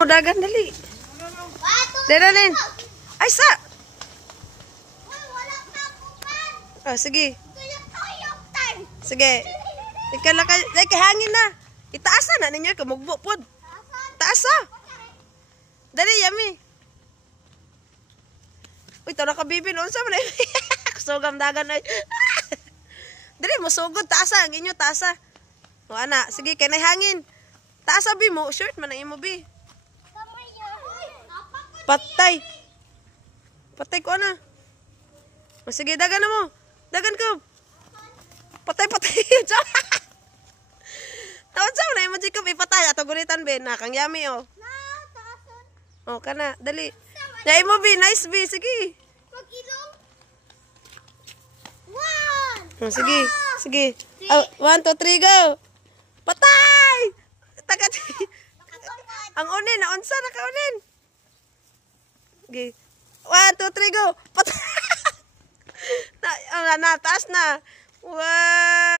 Dagan dali. Dali. Ay sa. Oh, sige. Sige. Ikala hangin na. Itaasa na ninyo kamugbo pod. Taasa. Dali yami. Uy, to nakabibin unsa man. Kusogam dagan ay. Dali mo sugod taasa ang inyo taasa. O ana, sige kay nay hangin. Taasa bi mo, shirt man ang imo bi. Patay. Patay ko na. O sige, dagan na mo. Dagan ko. Patay. Tawad sa na imo jikop ipatay ato gunitan be na kang yami o. O kana, dali. Na imo bi, nice bi, sige. Mag-ilong. Sige. 1 2 3 go. Patay! Tagat. Ang unin, naunsa na ka unin. Okay. 1 2 3 go. Patay. Na taas na. 1